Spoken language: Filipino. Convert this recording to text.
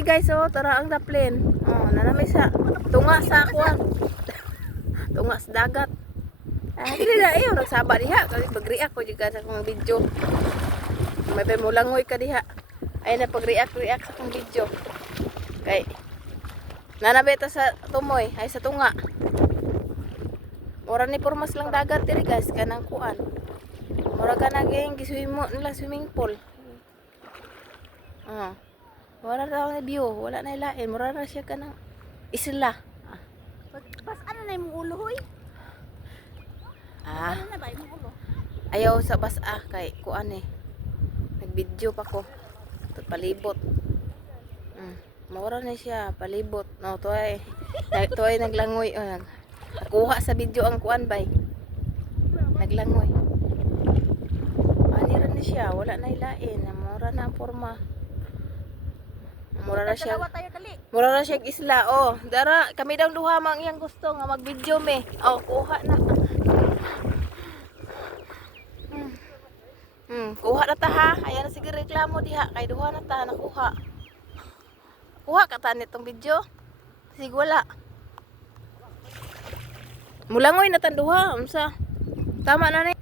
mi guys, oh, tara ang daplin. Oh, nanami sa tunga sa kuan. Tunga sa dagat. Ah, dili na iyo nagsaba diha kasi mag-react ko juga sa akong video. May mulangoy ka diha. Ay na pag-react sa akong video. Kay nanabeta sa tumoy ay sa tunga. Ora ni pormas lang dagat diri guys kanang kuan. Ora ka naging giswim mo nila swimming pool. Ah. Wala daw na view, wala na ilain, mura na siya kanang isla. Ah. Bas ano na imong ulo hoy? Ah. Ano na ba imong ulo? Ayaw sa bas kay kuan eh. Nag-video pa ko. Palibot. Mura na siya, palibot. No, to ay naglangoy nakuha sa video ang kuan bay. Naglangoy. Ani ra ni siya, wala na ilain, mura na ang forma. Mura na siya. Mura na siya isla. Oh, dara kami daw duha mang iyang gusto nga mag-video me. Oh, kuha na. Kuha na ta ha. Ayan na sige reklamo diha kay duha na ta nakuha. Kuha ka ta nitong video. Sige wala. Mulangoy na tan duha unsa? Tama na ni.